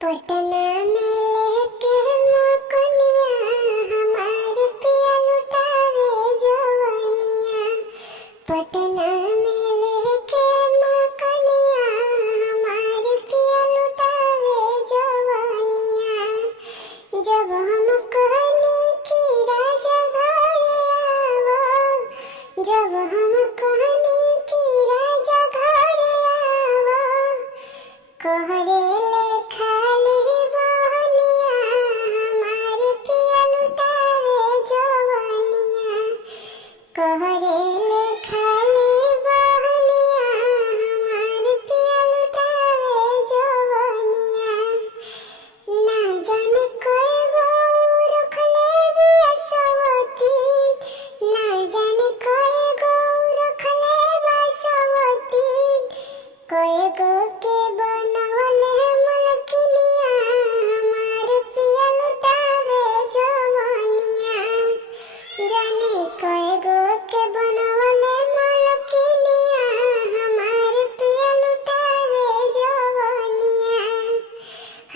पटना में लेके मकनिया हमार पिया लुटावे जवनिया। पटना में लेके मकनिया हमार पिया लुटावे जवनिया। जब हम कहनी कि राजा घरे आवो, जब हम कहनी कि राजा घरे आवो, कहरे ले खाली बहनिया हमार पिया लुटावे जवनिया। कहरे ले खाली बहनिया हमार पिया लुटावे जवनिया। ना जाने कई गो रखले बिया सवती, ना जाने कई गो रखले बा सवती। कई गो के बनवले मलकिनिया हमार पिया लुटावे जवनिया। जाने कई गो के बनवले मलकिनिया हमार पिया लुटावे जवनिया।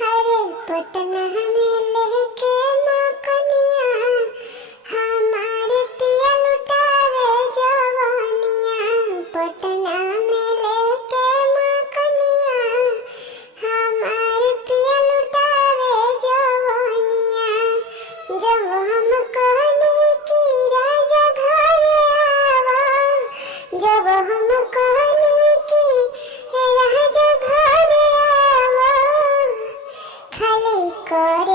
हरे पटना में लेके मकनिया हमार पिया लुटावे जवनिया। पटना में लेके मकनिया हमार पिया लुटावे जवनिया। जब हम कहनी कि राजा घरे आवो, जब हम कहनी कि राजा घरे आवो, खाली करे